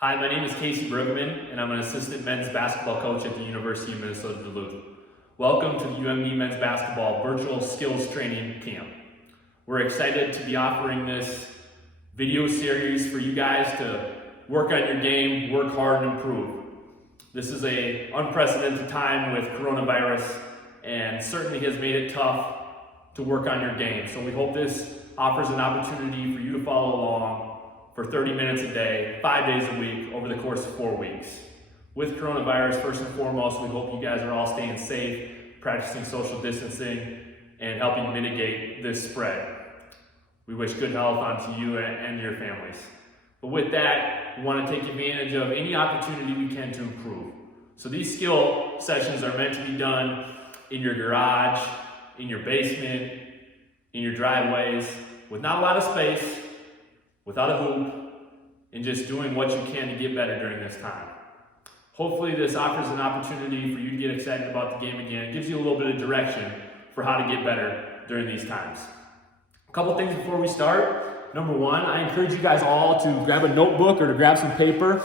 Hi, my name is Casey Brugman, and I'm an assistant men's basketball coach at the University of Minnesota Duluth. Welcome to the UMD Men's Basketball Virtual Skills Training Camp. We're excited to be offering this video series for you guys to work on your game, work hard, and improve. This is an unprecedented time with coronavirus and certainly has made it tough to work on your game. So we hope this offers an opportunity for you to follow along for 30 minutes a day, 5 days a week, over the course of 4 weeks. With coronavirus, first and foremost, we hope you guys are all staying safe, practicing social distancing, and helping mitigate this spread. We wish good health onto you and your families. But with that, we want to take advantage of any opportunity we can to improve. So these skill sessions are meant to be done in your garage, in your basement, in your driveways, with not a lot of space, without a hoop, and just doing what you can to get better during this time. Hopefully this offers an opportunity for you to get excited about the game again. It gives you a little bit of direction for how to get better during these times. A couple things before we start. Number one, I encourage you guys all to grab a notebook or to grab some paper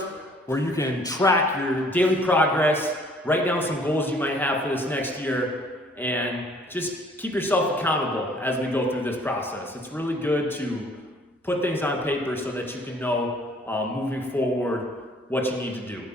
where you can track your daily progress, write down some goals you might have for this next year, and just keep yourself accountable as we go through this process. It's really good to put things on paper so that you can know moving forward what you need to do.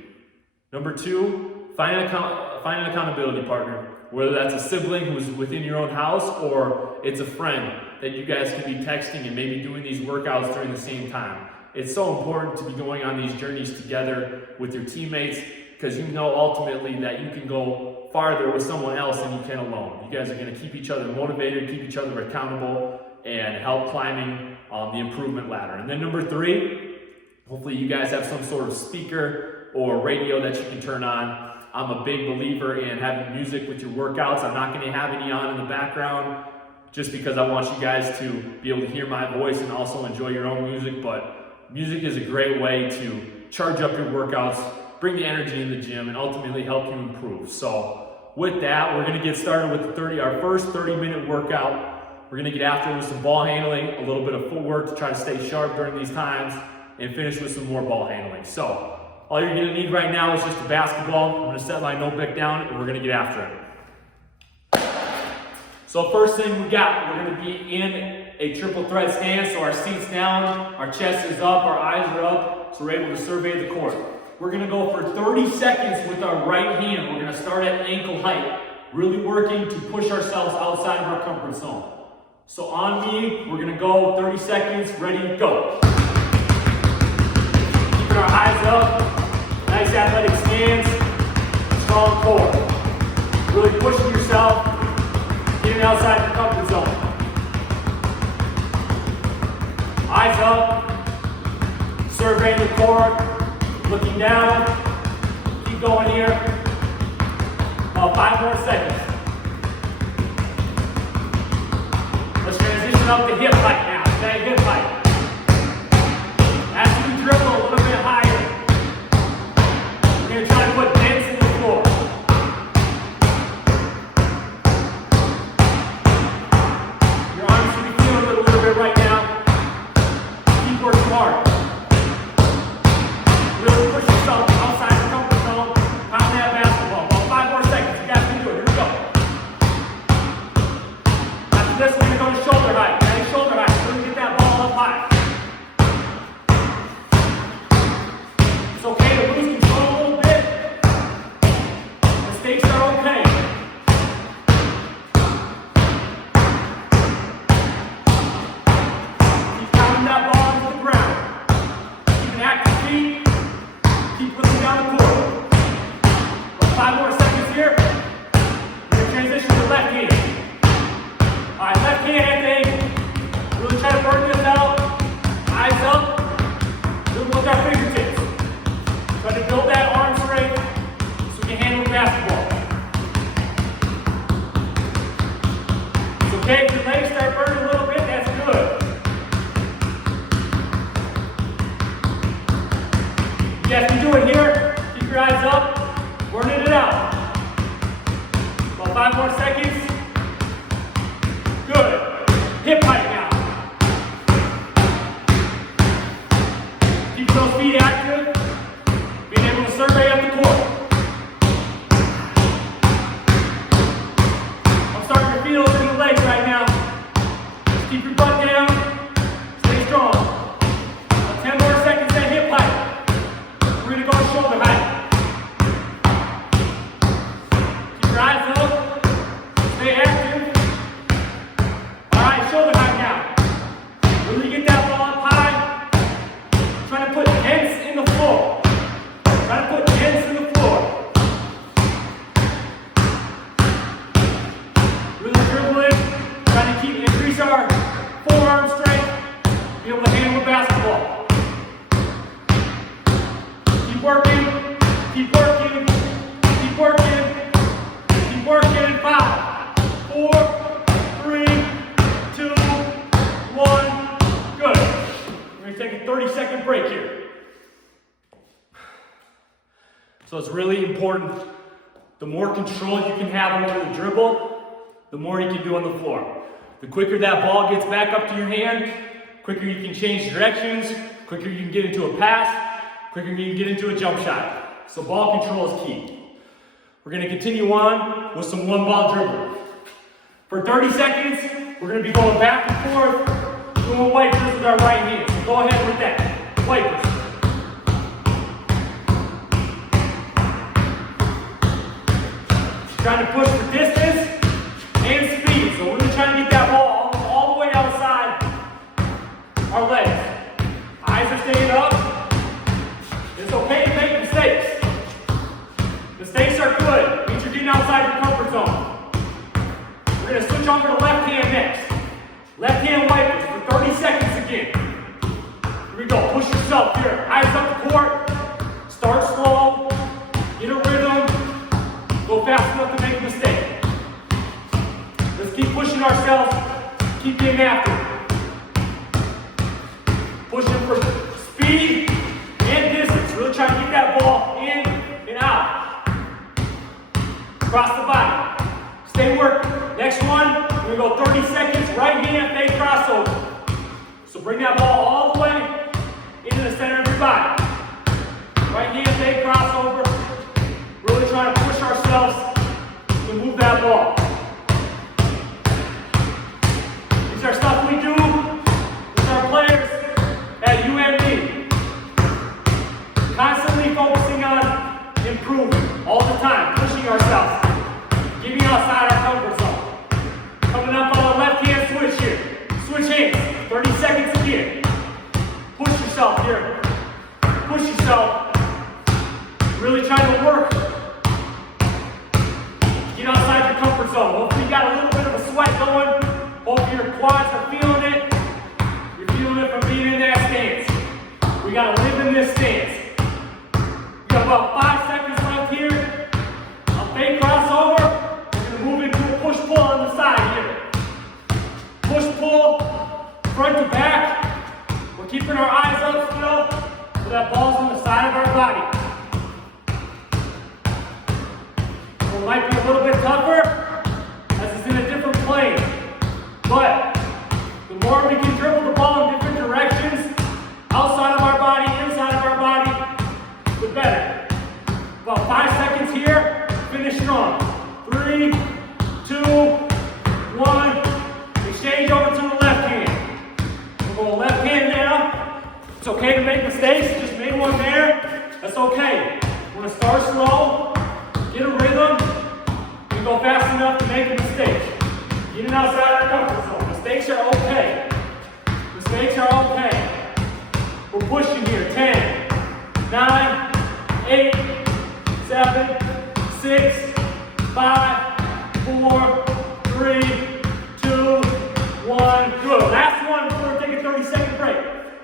Number two, find an accountability partner, whether that's a sibling who's within your own house or it's a friend that you guys can be texting and maybe doing these workouts during the same time. It's so important to be going on these journeys together with your teammates because you know ultimately that you can go farther with someone else than you can alone. You guys are going to keep each other motivated, keep each other accountable, and help climbing the improvement ladder. And then number three, hopefully you guys have some sort of speaker or radio that you can turn on. I'm a big believer in having music with your workouts. I'm not going to have any on in the background just because I want you guys to be able to hear my voice and also enjoy your own music, but music is a great way to charge up your workouts, bring the energy in the gym, and ultimately help you improve. So with that, we're going to get started with our first 30-minute workout. We're going to get after it with some ball handling, a little bit of footwork to try to stay sharp during these times, and finish with some more ball handling. So all you're going to need right now is just a basketball. I'm going to set my notebook down, and we're going to get after it. So first thing we got, we're going to be in a triple threat stance. So our seat's down, our chest is up, our eyes are up, so we're able to survey the court. We're going to go for 30 seconds with our right hand. We're going to start at ankle height, really working to push ourselves outside of our comfort zone. So on me, we're going to go 30 seconds, ready, go. Keeping our eyes up, nice athletic stance, strong core. Really pushing yourself, getting outside the comfort zone. Eyes up, surveying the court, looking down, keep going here. About 5 more seconds. Let's transition up to hip height now. Okay, hip height. As we dribble a little bit higher, we're going to try to put dents in the floor. Your arms should be feeling it a little bit right now. Keep working hard. Really push yourself outside the comfort zone. Pound that basketball. About 5 more seconds. You guys can do it. Here we go. After this, we're going to go to shoulder height. Okay? Shoulder height. We're going to get that ball up high. It's okay to lose control a little bit. Mistakes are okay. Keep pounding that ball into the ground. Keep an active feet. Keep looking down the court. About 5 more seconds here. We're going to transition to left hand. All right, left hand at the ankle. Really try to burn this out. Eyes up. Really look at our fingertips. Try to build that arm strength so we can handle the basketball. It's okay if your legs start burning a little bit, that's good. You guys can do it here. Keep your eyes up, burning it out. About 5 more seconds. Good. Hip height now. Keep those feet active. Keep working, keep working, keep working, keep working. 5, 4, 3, 2, 1. Good. We're going to take a 30-second break here. So it's really important. The more control you can have over the dribble, the more you can do on the floor. The quicker that ball gets back up to your hand, quicker you can change directions, quicker you can get into a pass, quicker you can get into a jump shot. So ball control is key. We're going to continue on with some one-ball dribbling. For 30 seconds, we're going to be going back and forth, doing wipers with our right hand. So go ahead with that. Wipers. Trying to push for distance and speed. So we're going to try to get that ball all the way outside our legs. Eyes are staying up. It's okay to make mistakes. Mistakes are good. It means you're getting outside your comfort zone. We're going to switch over to left hand next. Left hand wipers for 30 seconds again. Here we go. Push yourself here. Eyes up the court. Start slow. Get a rhythm. Go fast enough to make a mistake. Let's keep pushing ourselves. Keep getting after it. Pushing for speed and distance. Really trying to get that ball in and out. Cross the body. Stay working. Next one, we're going to go 30 seconds. Right hand, fake crossover. So bring that ball all the way into the center of your body. Right hand, fake crossover. Really trying to push ourselves to move that ball. These are stuff we do with our players at UMD. Constantly focusing on improving all the time, pushing ourselves, getting outside our comfort zone. Coming up on the left hand switch here. Switch hands, 30 seconds again. Push yourself here. Push yourself. Really trying to work. Get outside your comfort zone. Hopefully you got a little bit of a sweat going. Hopefully your quads are feeling it. You're feeling it from being in that stance. We got to live in this stance. We got about 5 seconds left here. A fake crossover. We're going to move into a push-pull on the side here. Push-pull, front to back. We're keeping our eyes up still so that ball's on the side of our body. It might be a little bit tougher as it's in a different plane. But the more we can dribble the ball in different directions, outside of our body, inside of our body, the better. About 5 seconds here, finish strong. 3, 2, 1. Exchange over to the left hand. We're going left hand now. It's okay to make mistakes, just made one there. That's okay. We're going to start slow. Get a rhythm, and go fast enough to make a mistake. Getting outside our comfort zone. Mistakes are okay. Mistakes are okay. We're pushing here. 10, 9, 8, 7, 6, 5, 4, 3, 2, 1. Good. Last one before we take a 30-second break.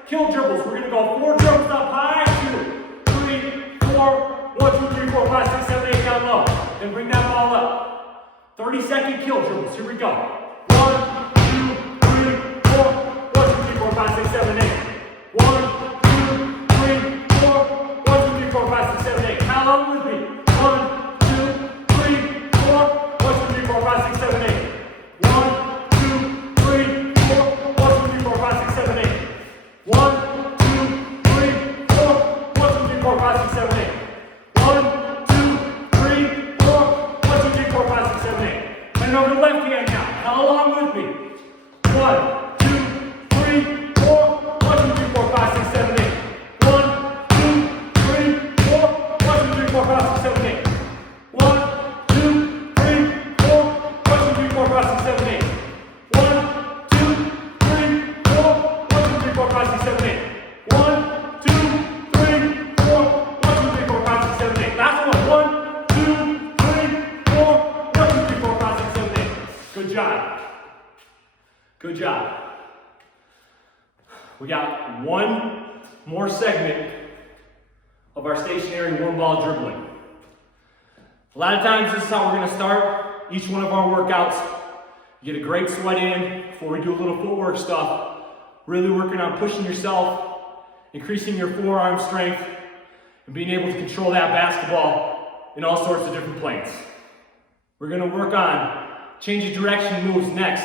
Kill dribbles. We're going to go 4 dribbles up high. 2, 3, 4. 1, 2, 3, 4, 5, 6, 7, 8 down low. Then bring that ball up. 30-second kill dribbles. Here we go. 1, 2, 3, 4. 1, 2, 3, 4, 5, 6, 7, 8. 1, 2, 3, 4. 1, 2, 3, 4, 5, 6, 7, 8. Count along with me. 1, 2, 3, 4. 1, 2, 3, 4, 5, 6, 7, 8. 1, 2, 3, 4. 1, 2, 3, 4, 5, 6, 7, 8. 1, 2, 3, 4. 1, 2, 3, 4, 5, 6, 7, 8. 1, 2, 3, 4. 1, 2, 3, 4, 5, 6, 7, 8. Turn over to the left hand now. Count along with me. 1, 2, 3, 4. 1, 2, 3, 4, 5, 6, 7, 8. 1, 2, 3, 4. 1, 2, 3, 4, 5, 6, 7, 8. 1, 2, 3, 4. 1, 2, 3, 4, 5, 6, 7, 8. 1, 2, 3, 4. 1, 2, 3, 4, 5, 6, 7, 8. 1, 2, 3, 4. 1, 2, 3, 4, 5, 6, 7, 8. Last one. 1, 2, 3, 4. 1, 2, 3, 4, 5, 6, 7, 8. Good job. Good job. We got one more segment of of our stationary one ball dribbling. A lot of times this is how we're going to start each one of our workouts. You get a great sweat in before we do a little footwork stuff. Really working on pushing yourself, increasing your forearm strength, and being able to control that basketball in all sorts of different planes. We're going to work on change of direction moves next.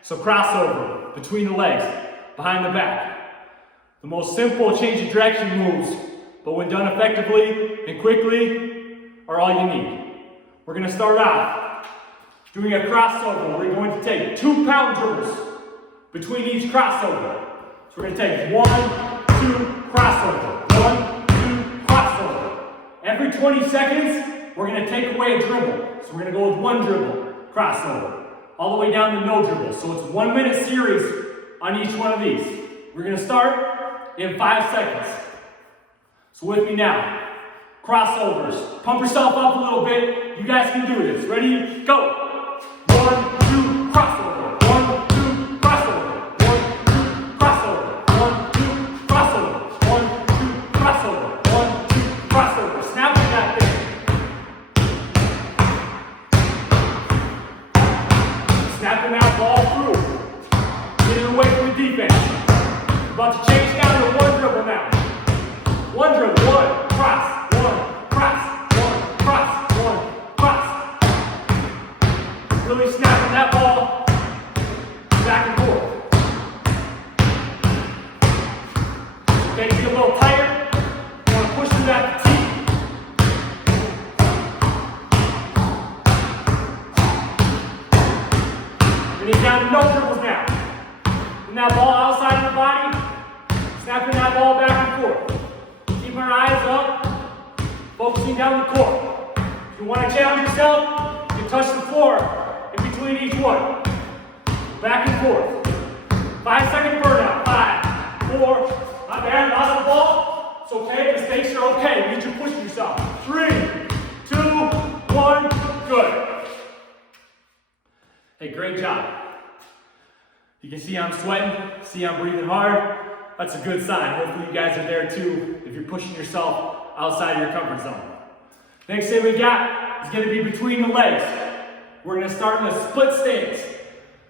So crossover, between the legs, behind the back. The most simple change of direction moves, but when done effectively and quickly, are all you need. We're going to start off doing a crossover. We're going to take 2 pound dribbles between each crossover. So we're going to take 1, 2, crossover. 1, 2, crossover. Every 20 seconds, we're going to take away a dribble. So we're going to go with 1 dribble, crossover, all the way down to no dribble. So it's 1 minute series on each one of these. We're going to start in 5 seconds. So with me now. Crossovers. Pump yourself up a little bit. You guys can do this. Ready? Go. 1, 2, crossover. 1, 2, crossover. 1, 2, crossover. 1, 2, crossover. 1, 2, crossover. 1, 2, crossover. Snapping that thing. Snapping that ball through. Getting away from the defense. About to change down to 1 dribble now. 1 dribble. 1, cross. 1, cross, 1, cross, 1, cross. Really snapping that ball back and forth. Okay, get a little tighter. You want to push through that fatigue. Getting down to no dribbles now. Putting that ball outside of the body. Snapping that ball back and forth. Keeping our eyes up. Focusing down the court. If you want to challenge yourself, you touch the floor in between each one. Back and forth. 5-second burnout. 5, 4, my bad, lost the ball. It's okay, mistakes are okay. You need to push yourself. 3, 2, 1, good. Hey, great job. You can see I'm sweating, see I'm breathing hard. That's a good sign. Hopefully you guys are there too if you're pushing yourself outside of your comfort zone. Next thing we got is going to be between the legs. We're going to start in a split stance.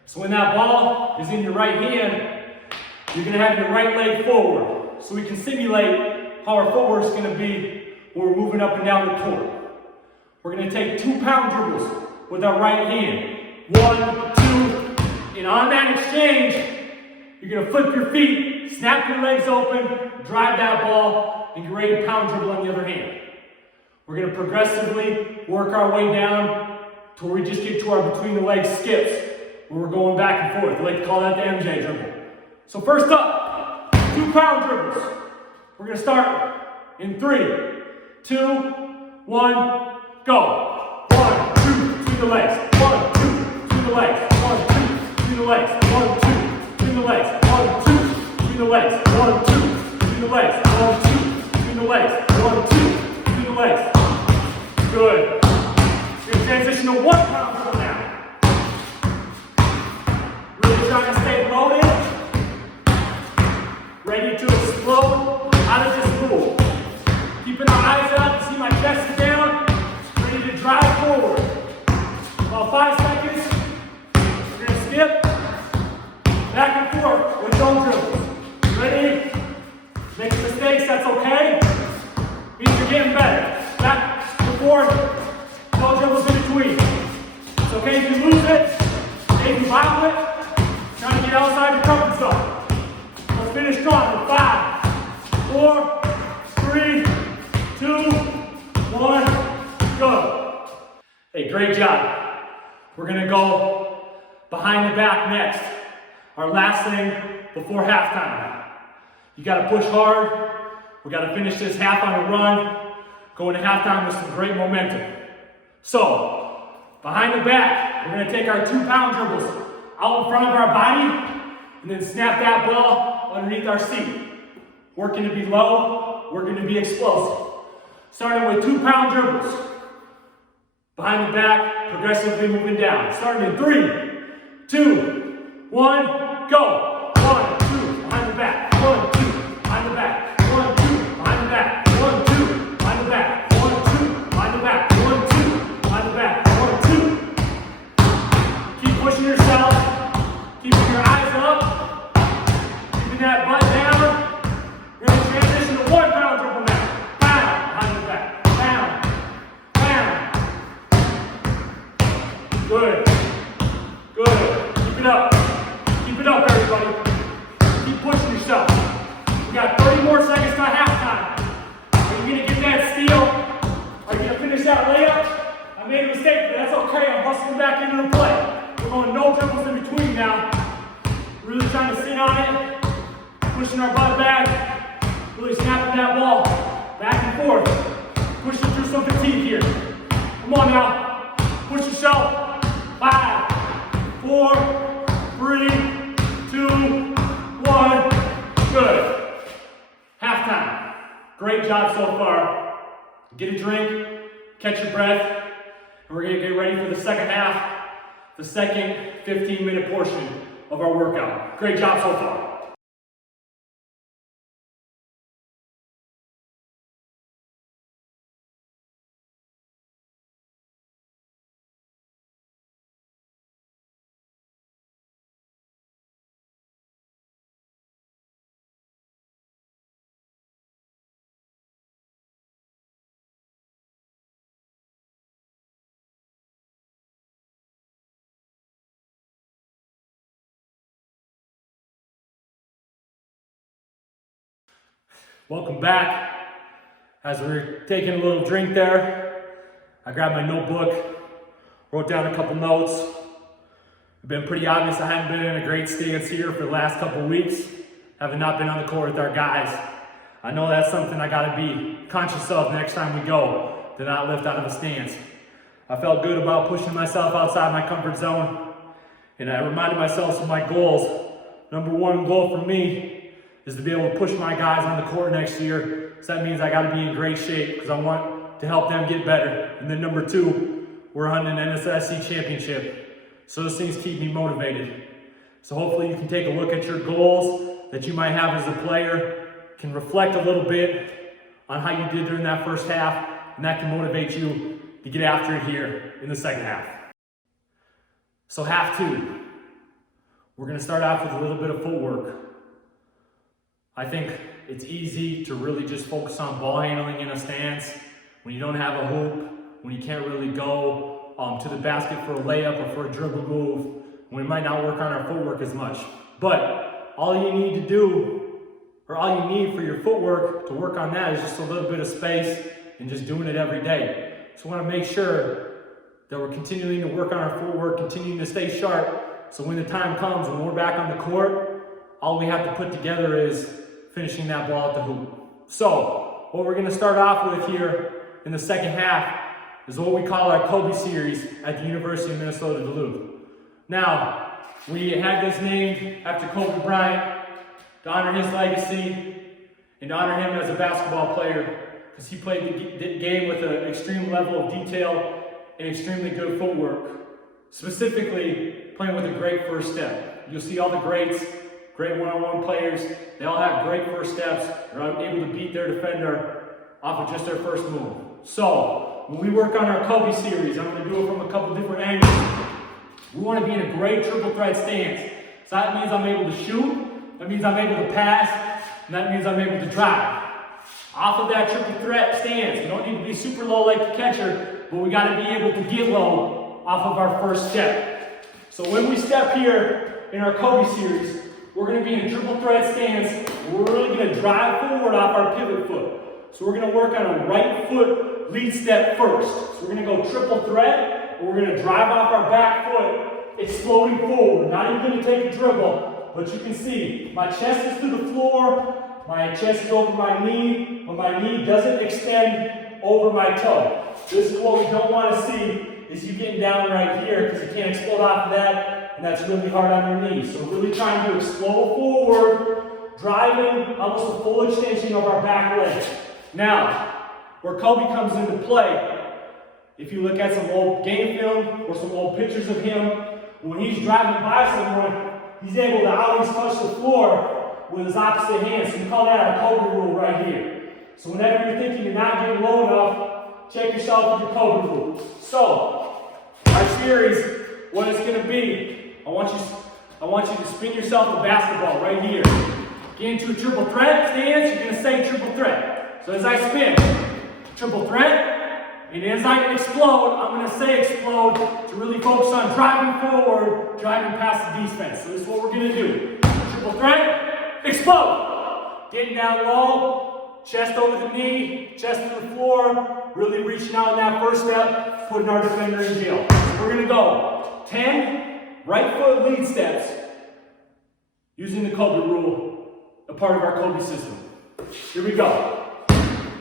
So when that ball is in your right hand, you're going to have your right leg forward. So we can simulate how our footwork is going to be when we're moving up and down the court. We're going to take 2 pound dribbles with our right hand. 1, 2, and on that exchange, you're going to flip your feet, snap your legs open, drive that ball, and get ready to pound dribble on the other hand. We're going to progressively work our way down to where we just get to our between the legs skips, where we're going back and forth. We like to call that the MJ dribble. So first up, 2 pound dribbles. We're going to start in 3, 2, 1, go. 1, 2, between the legs. 1, 2, between the legs. 1, 2, between the legs. 1, 2, between the legs. 1, 2, between the legs. 1, 2, between the legs. 1, 2. Between the legs. 1, 2, between the legs. Good. We're going to transition to 1 pound dribble now. Really trying to stay loaded. Ready to explode out of this move. Keeping our eyes up, see my chest is down. Ready to drive forward. About 5 seconds. We're going to skip. Back and forth with no dribbles. Ready? Making mistakes, that's okay. Means you're getting better. Back and forth, no dribbles in between. It's okay if you lose it, if you bottle it, trying to get outside your comfort zone. Let's finish strong with 5, 4, 3, 2, 1, go. Hey, great job. We're gonna go behind the back next. Our last thing before halftime. You gotta push hard. We gotta finish this half on a run. Go into halftime with some great momentum. So, behind the back, we're gonna take our 2 pound dribbles out in front of our body and then snap that ball underneath our seat. Working to be low, working to be explosive. Starting with 2 pound dribbles. Behind the back, progressively moving down. Starting in 3, 2, 1, go. 1, 2, behind the back. 1, 2, behind the back. 1, 2, behind the back. 1, 2, hustling back into the play. We're going no dribbles in between now. Really trying to sit on it, pushing our butt back, really snapping that ball back and forth, pushing through some fatigue here. Come on now, push yourself. 5, 4, 3, 2, 1. Good. Halftime. Great job so far. Get a drink, catch your breath, and we're going to get ready for the second half, the second 15-minute portion of our workout. Great job so far. Welcome back. As we're taking a little drink there, I grabbed my notebook, wrote down a couple notes. It's been pretty obvious I haven't been in a great stance here for the last couple of weeks, having not been on the court with our guys. I know that's something I gotta be conscious of next time we go, to not lift out of a stance. I felt good about pushing myself outside my comfort zone, and I reminded myself of my goals. Number one goal for me is to be able to push my guys on the court next year. So that means I gotta be in great shape because I want to help them get better. And then number two, we're hunting an NSSC championship. So those things keep me motivated. So hopefully you can take a look at your goals that you might have as a player, can reflect a little bit on how you did during that first half, and that can motivate you to get after it here in the second half. So half two, we're gonna start off with a little bit of footwork. I think it's easy to really just focus on ball handling in a stance when you don't have a hoop, when you can't really go to the basket for a layup or for a dribble move, when we might not work on our footwork as much. But all you need to do, or all you need for your footwork to work on that is just a little bit of space and just doing it every day. So we want to make sure that we're continuing to work on our footwork, continuing to stay sharp, so when the time comes and we're back on the court, all we have to put together is finishing that ball at the hoop. So, what we're going to start off with here in the second half is what we call our Kobe series at the University of Minnesota Duluth. Now, we had this named after Kobe Bryant to honor his legacy and to honor him as a basketball player because he played the game with an extreme level of detail and extremely good footwork. Specifically, playing with a great first step. You'll see all the greats, great one-on-one players, they all have great first steps. They're able to beat their defender off of just their first move. So, when we work on our Kobe series, I'm going to do it from a couple different angles. We want to be in a great triple threat stance. So that means I'm able to shoot, that means I'm able to pass, and that means I'm able to drive. Off of that triple threat stance, we don't need to be super low like the catcher, but we got to be able to get low off of our first step. So when we step here in our Kobe series, we're going to be in a triple threat stance. We're really going to drive forward off our pivot foot. So we're going to work on a right foot lead step first. So we're going to go triple threat, and we're going to drive off our back foot, exploding forward. Not even going to take a dribble, but you can see my chest is to the floor, my chest is over my knee, but my knee doesn't extend over my toe. This is what we don't want to see, is you getting down right here, because you can't explode off of that. And that's really hard on your knees. So we're really trying to explode forward, driving almost a full extension of our back leg. Now, where Kobe comes into play, if you look at some old game film or some old pictures of him, when he's driving by someone, he's able to always touch the floor with his opposite hand. So we call that our Kobe rule right here. So whenever you're thinking you're not getting low enough, check yourself with your Kobe rule. So, our series, what it's going to be, I want you to spin yourself the basketball right here. Get into a triple threat stance, you're going to say triple threat. So as I spin, triple threat, and as I explode, I'm going to say explode to really focus on driving forward, driving past the defense. So this is what we're going to do. Triple threat, explode. Getting down low, chest over the knee, chest to the floor, really reaching out in that first step, putting our defender in jail. We're gonna go 10 right foot lead steps using the Kobe rule, a part of our Kobe system. Here we go.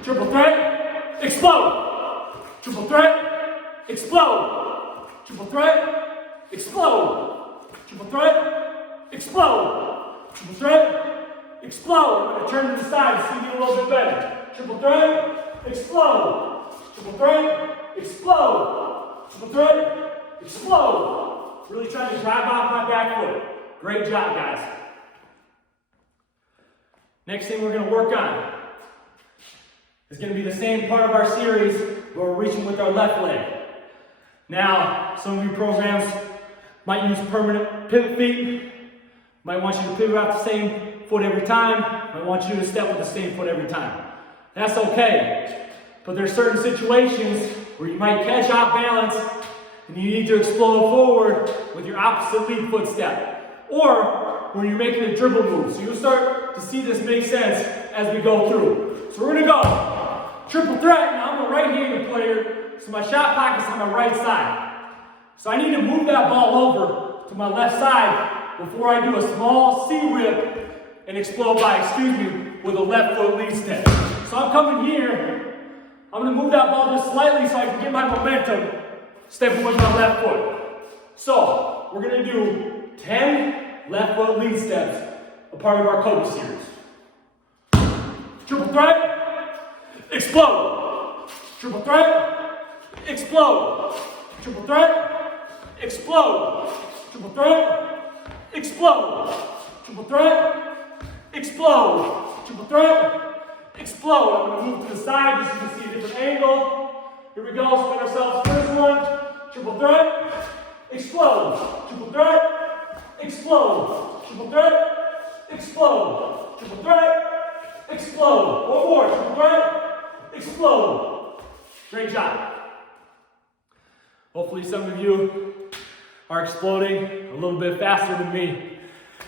Triple threat, explode. Triple threat, explode. Triple threat, explode. Triple threat, explode. Triple threat, explode. I'm going to turn to the side so you get a little bit better. Triple threat, explode. Triple threat, explode. Triple threat, explode. Really trying to drive off my back foot. Great job, guys. Next thing we're going to work on is going to be the same part of our series where we're reaching with our left leg. Now, some of you programs might use permanent pivot feet. Might want you to pivot off the same foot every time. Might want you to step with the same foot every time. That's okay. But there's certain situations where you might catch off balance and you need to explode forward with your opposite lead foot step. Or when you're making a dribble move. So you'll start to see this make sense as we go through. So we're going to go triple threat. Now I'm a right-handed player, so my shot pocket's on my right side. So I need to move that ball over to my left side before I do a small C-rip and explode with a left foot lead step. So I'm coming here. I'm going to move that ball just slightly so I can get my momentum stepping with my left foot. So we're going to do 10 left foot lead steps, a part of our Kobe series. Triple threat, explode. Triple threat, explode. Triple threat, explode. Triple threat, explode. Triple threat, explode. Triple threat, explode. I'm going to move to the side just so you can see a different angle. Here we go, spin ourselves. First one, triple threat, explode. Triple threat, explode. Triple threat, explode. Triple threat, explode. One more. Triple threat, explode. Great job. Hopefully some of you are exploding a little bit faster than me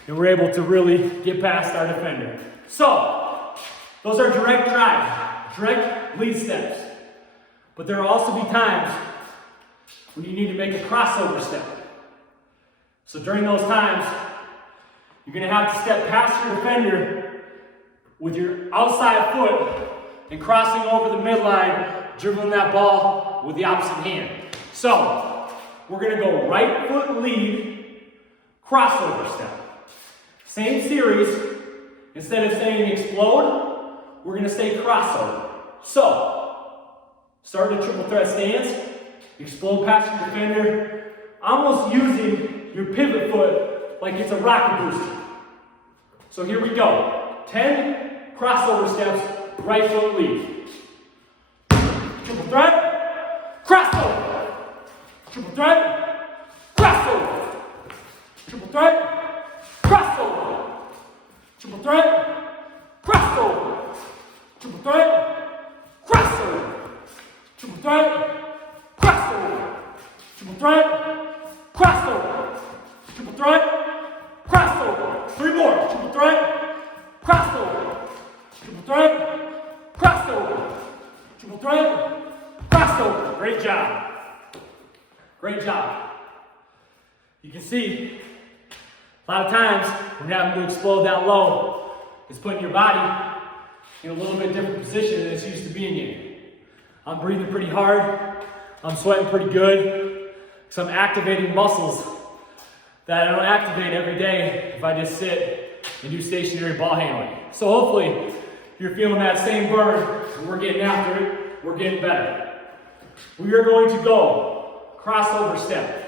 and we're able to really get past our defender. So, those are direct drives, direct lead steps. But there will also be times when you need to make a crossover step. So during those times, you're going to have to step past your defender with your outside foot and crossing over the midline, dribbling that ball with the opposite hand. So, we're going to go right foot lead, crossover step. Same series, instead of saying explode, we're going to say crossover. So, start a triple threat stance, explode past your defender, almost using your pivot foot like it's a rocket booster. So here we go. 10 crossover steps, right foot lead. Triple threat, crossover. Triple threat, crossover. Triple threat, crossover. Triple threat, crossover. Triple threat, crossover. Triple threat, crossover. Triple threat, crossover. Triple threat, crossover. 3 more. Triple threat, crossover. Triple threat, crossover. Triple threat, crossover. Great job. Great job. You can see a lot of times when you're having to explode that low, it's putting your body in a little bit different position than it's used to being in. I'm breathing pretty hard. I'm sweating pretty good. So I'm activating muscles that I don't activate every day if I just sit and do stationary ball handling. So hopefully you're feeling that same burn and we're getting after it. We're getting better. We are going to go crossover step.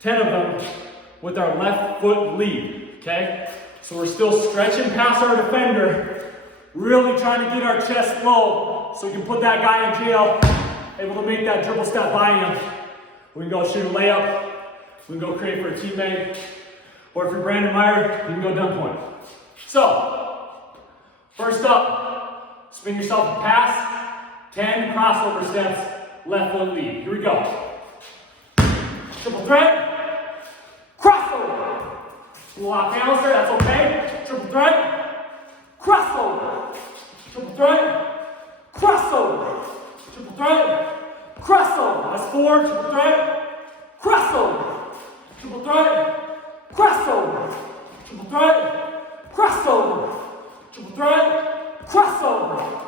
10 of them with our left foot lead, okay? So we're still stretching past our defender, really trying to get our chest low so we can put that guy in jail, able to make that dribble step by him. We can go shoot a layup, we can go create for a teammate, or if you're Brandon Meyer, you can go dunk point. So, first up, spin yourself a pass, 10 crossover steps, left foot lead. Here we go. Triple threat, crossover. A little off balance there, that's okay. Triple threat, crossover. triple threat, crossover, triple threat, crossover. That's 4, triple threat, crossover, triple threat, crossover, triple threat, crossover, triple threat, crossover,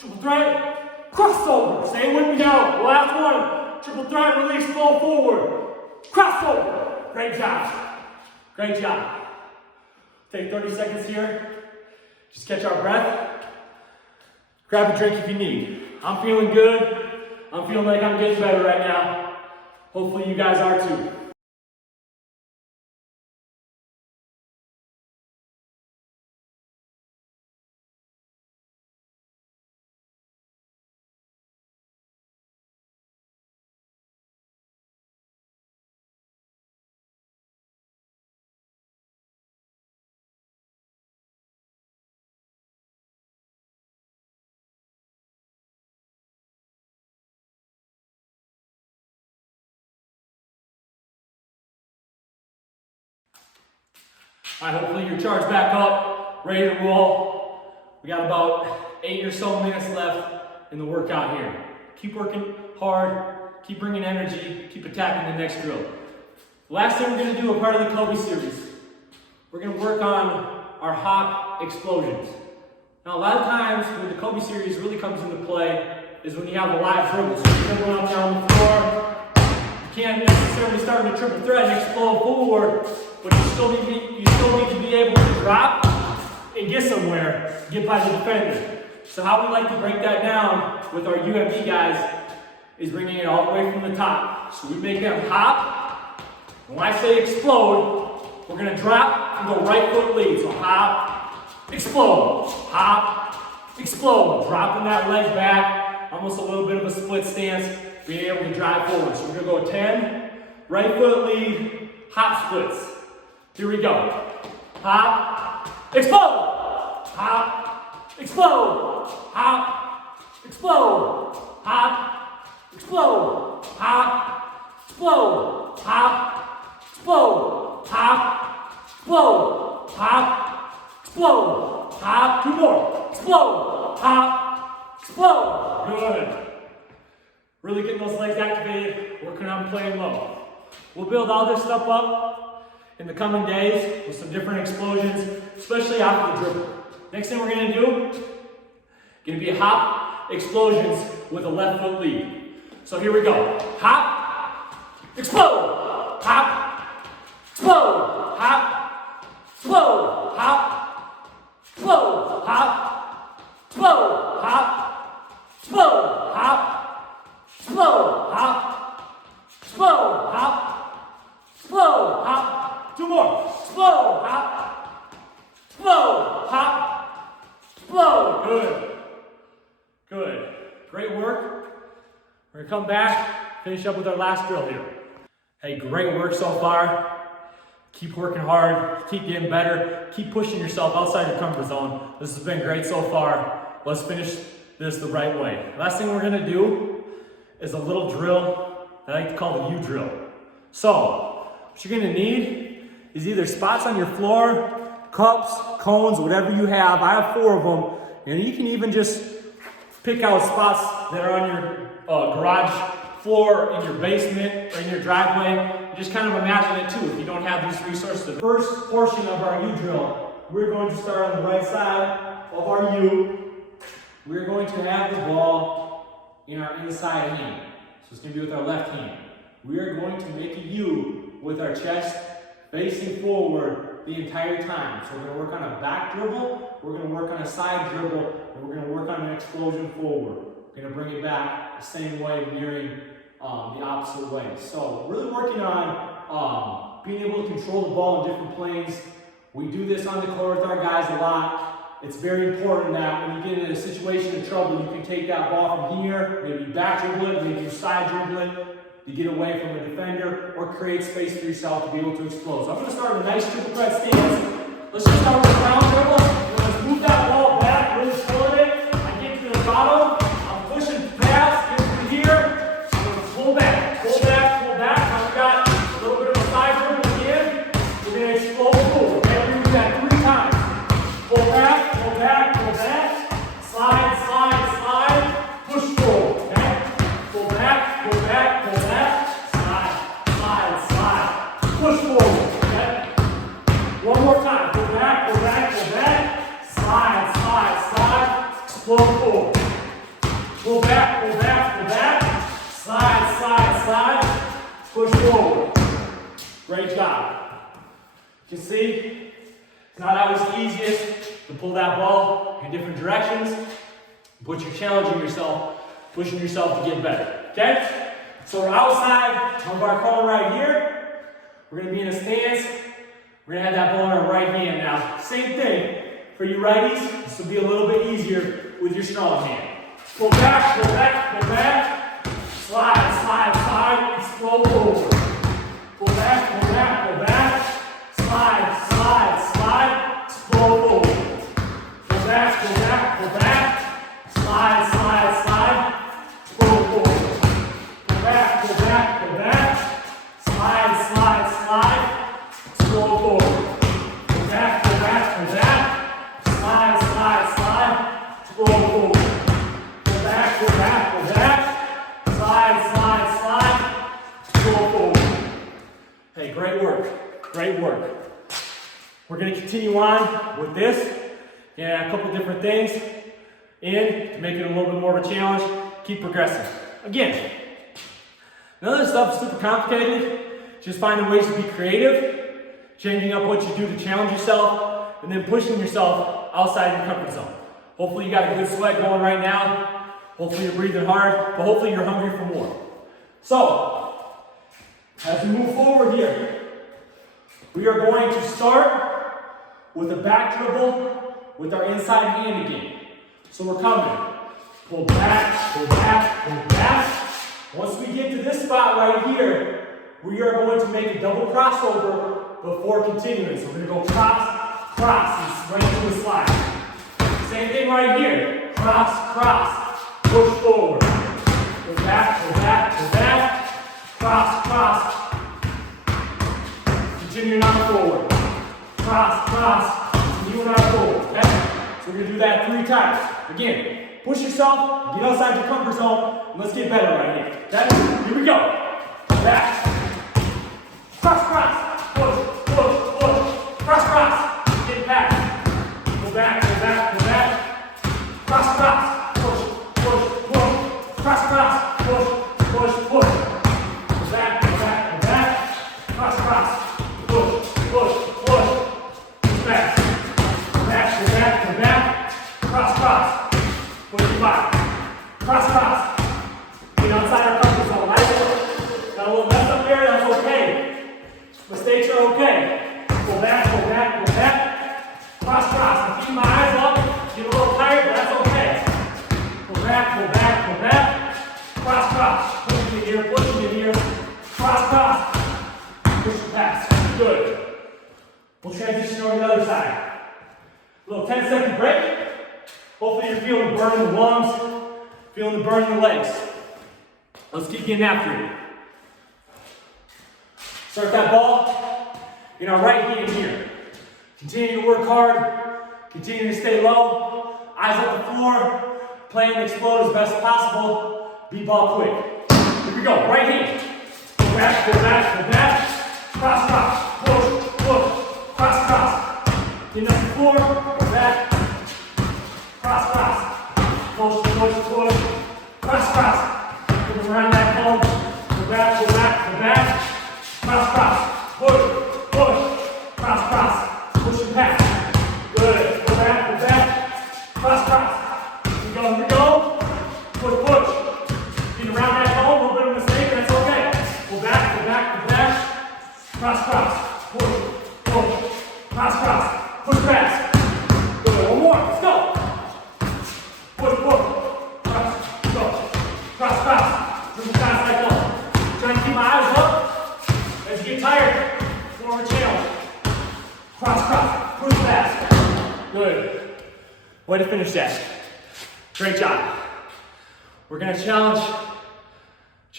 triple threat, crossover. Stay with me now. Last one. Triple threat, release, flow forward. Crossover. Great job. Great job. Take 30 seconds here. Just catch our breath. Grab a drink if you need. I'm feeling good. I'm feeling like I'm getting better right now. Hopefully you guys are too. All right, hopefully you're charged back up, ready to roll. We got about 8 or so minutes left in the workout here. Keep working hard, keep bringing energy, keep attacking the next drill. The last thing we're gonna do, a part of the Kobe series, we're gonna work on our hop explosions. Now, a lot of times when the Kobe series really comes into play is when you have a live dribble. So you're dribbling up down the floor. You can't necessarily start with a triple threat and explode forward, but you still need to be able to drop and get somewhere, get by the defender. So how we like to break that down with our UMD guys is bringing it all the way from the top. So we make them hop. When I say explode, we're gonna drop and go right foot lead. So hop, explode, hop, explode. Dropping that leg back, almost a little bit of a split stance, being able to drive forward. So we're gonna go 10, right foot lead, hop splits. Here we go. Hop, explode, hop, explode, hop, explode, hop, explode, hop, explode, hop, explode, hop, explode, hop, explode, hop. 2 more. Explode, hop, explode. Good. Really getting those legs activated, working on playing low. We'll build all this stuff up in the coming days with some different explosions, especially after the dribble. Next thing we're gonna do, gonna be hop explosions with a left foot lead. So here we go. Hop, explode, hop, explode, hop, explode, hop, explode, hop, explode, hop, explode, hop, explode, hop, explode, hop, explode, hop. 2 more. Explode, hop, explode, hop, explode. Good. Good. Great work. We're gonna come back, finish up with our last drill here. Hey, great work so far. Keep working hard, keep getting better, keep pushing yourself outside your comfort zone. This has been great so far. Let's finish this the right way. Last thing we're gonna do is a little drill that I like to call the U drill. So, what you're gonna need is either spots on your floor, cups, cones, whatever you have. I have 4 of them, and you can even just pick out spots that are on your garage floor, in your basement, or in your driveway. Just kind of imagine it too if you don't have these resources. The first portion of our U drill, we're going to start on the right side of our U. We're going to have the ball in our inside hand. So it's going to be with our left hand. We are going to make a U with our chest facing forward the entire time. So we're going to work on a back dribble, we're going to work on a side dribble, and we're going to work on an explosion forward. We're going to bring it back the same way, mirroring the opposite way. So really working on being able to control the ball in different planes. We do this on the court with our guys a lot. It's very important that when you get in a situation of trouble, you can take that ball from here, maybe back dribble it, maybe side dribble it, to get away from a defender or create space for yourself to be able to explode. So I'm going to start with a nice triple threat stance. Let's just start with a ground dribble. Let's move that ball back, really slow it. I get to the bottom. I'm pushing fast, get through here. I'm going to pull back, pull back, pull back. Now we got a little bit of a side dribble again. We're going to explode forward. Okay, we're going to do that 3 times. Pull back, pull back, pull back. Slide. back, pull back, pull back. Slide, slide, slide. Push forward. Great job. You can see, it's not always the easiest to pull that ball in different directions, but you're challenging yourself, pushing yourself to get better, okay? So we're outside of our cone right here. We're gonna be in a stance. We're gonna have that ball in our right hand now. Same thing for you righties. This will be a little bit easier with your strong hand. Pull back, pull back, pull back. Slide, slide, slide, explode forward. Pull back, pull back, pull back. Slide, slide, slide, explode forward. Pull back, pull back, pull back. Slide, slide, slide, explode forward. Pull back, pull back, pull back. Slide, slide, slide, explode forward. Pull back, pull back, pull back. Slide, slide, slide, explode forward. Pull back, pull back, pull back. Slide, slide, slide, explode forward. Hey, great work. Great work. We're going to continue on with this. Yeah, a couple different things in to make it a little bit more of a challenge. Keep progressing. Again, none of this stuff is super complicated. Just finding ways to be creative, changing up what you do to challenge yourself, and then pushing yourself outside your comfort zone. Hopefully you got a good sweat going right now. Hopefully you're breathing hard, but hopefully you're hungry for more. So, as we move forward here, we are going to start with a back dribble with our inside hand again. So we're coming. Pull back, pull back, pull back. Once we get to this spot right here, we are going to make a double crossover before continuing. So we're going to go cross, cross, and right into a slide. Same thing right here. Cross, cross, push forward. Pull back, pull back, pull back. Cross, cross. Continuing on forward. Cross, cross, continuing on forward, okay? So we're going to do that 3 times. Again, push yourself, get outside your comfort zone, and let's get better right here. Okay? Here we go. Back. Cross, cross, push, push, push. Cross, cross, get back. Go back, go back, go back. Cross, cross, push, push, push. Cross, cross, push, push, push. Go back, go back, go back. Cross, cross. Push, push, push. Push back. Back, go back, go back. Cross, cross. Push it back. Cross, cross. Get outside our comfort zone. Right? Got a little mess up there, that's okay. Mistakes are okay. Go back, go back, go back. Cross, cross. I'm keeping my eyes up. Get a little tired, but that's okay. Go back, go back, go back. Cross, cross. Pushing it here, pushing it here. Cross, cross. Push it past. Good. We'll transition over to the other side. A little 10-second break. Hopefully you're feeling the burn in the lungs, feeling the burn in the legs. Let's keep getting after it. Start that ball in our right hand here. Continue to work hard. Continue to stay low. Eyes up the floor. Play and explode as best as possible. Beat ball quick. Here we go. Right hand. Go back, go back, go back. Cross, cross, push, push, cross, cross. Get up the floor, go back. Cross, cross, push, push, push. Cross, cross. Come around that cone. Go back, go back, go back. Cross, cross, push, push. Cross, cross, push and pass. Good. Go back, go back. Cross, cross. Here we go, here we go. Push, push. Get around that cone, a little bit of a mistake, that's okay. Go back, go back, go back. Cross, cross, push, push, cross, cross, push pass. Good, one more, let's go. Push, push, cross, go. Cross, cross, dribble pass like one. Trying to keep my eyes up. As you get tired, form a challenge. Cross, cross, push pass. Good. Way to finish that. Great job. We're gonna challenge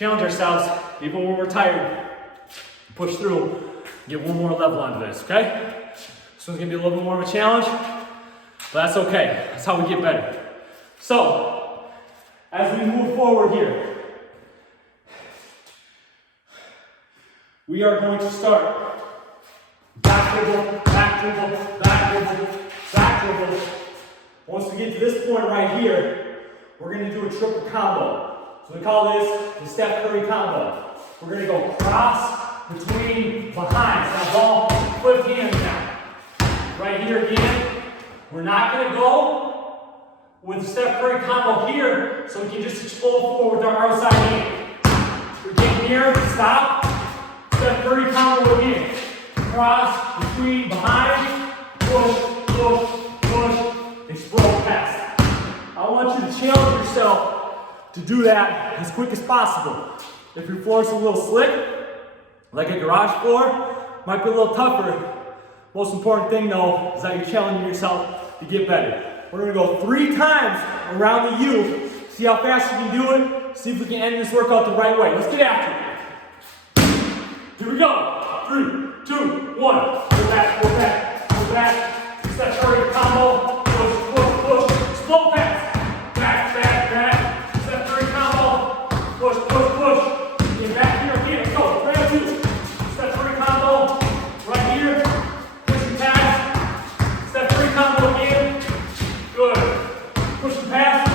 ourselves even when we're tired. Push through, get one more level onto this, okay? This one's gonna be a little bit more of a challenge, but that's okay. That's how we get better. So, as we move forward here, we are going to start back dribble, back dribble, back dribble, back dribble. Once we get to this point right here, we're gonna do a triple combo. So we call this the Steph Curry combo. We're gonna go cross, between, behind. So that ball, flip hands now. Right here again. We're not gonna go with the Steph Curry combo here, so we can just explode forward with our outside hand. We're getting here, stop. Steph Curry combo again. Cross, between, behind, push, push, push, explode pass. I want you to challenge yourself to do that as quick as possible. If your floor is a little slick, like a garage floor, might be a little tougher. Most important thing though, is that you're challenging yourself to get better. We're gonna go 3 times around the U, see how fast you can do it, see if we can end this workout the right way. Let's get after it. Here we go. 3, 2, 1. Go back, go back, go back. Steph Curry combo. Push, push, push. Explode pass. Back, back, back. Steph Curry combo. Push, push, push. Get back here again. Let's go. 3 on 2. Steph Curry combo. Right here. Push and pass. Steph Curry combo again. Good. Push and pass.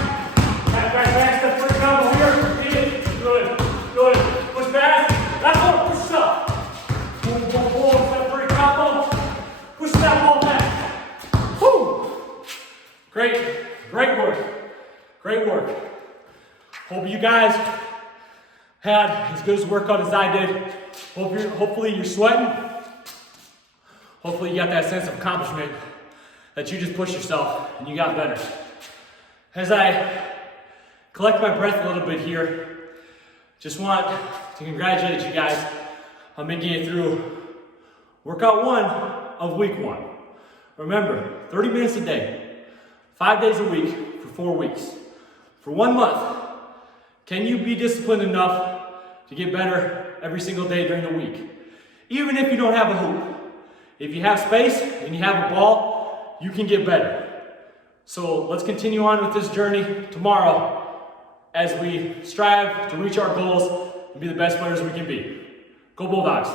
Back, back, back. Steph Curry combo here. Again. Good. Good. Push pass. That's one. Push up. Boom, boom, boom. Steph Curry combo. Push that ball back. Woo. Great. Great work. Great work. Hope you guys had as good a workout as I did. Hopefully you're sweating. Hopefully you got that sense of accomplishment that you just pushed yourself and you got better. As I collect my breath a little bit here, just want to congratulate you guys on making it through workout 1 of week 1. Remember, 30 minutes a day, 5 days a week for 4 weeks. For 1 month, can you be disciplined enough to get better every single day during the week? Even if you don't have a hoop. If you have space and you have a ball, you can get better. So let's continue on with this journey tomorrow as we strive to reach our goals and be the best players we can be. Go Bulldogs!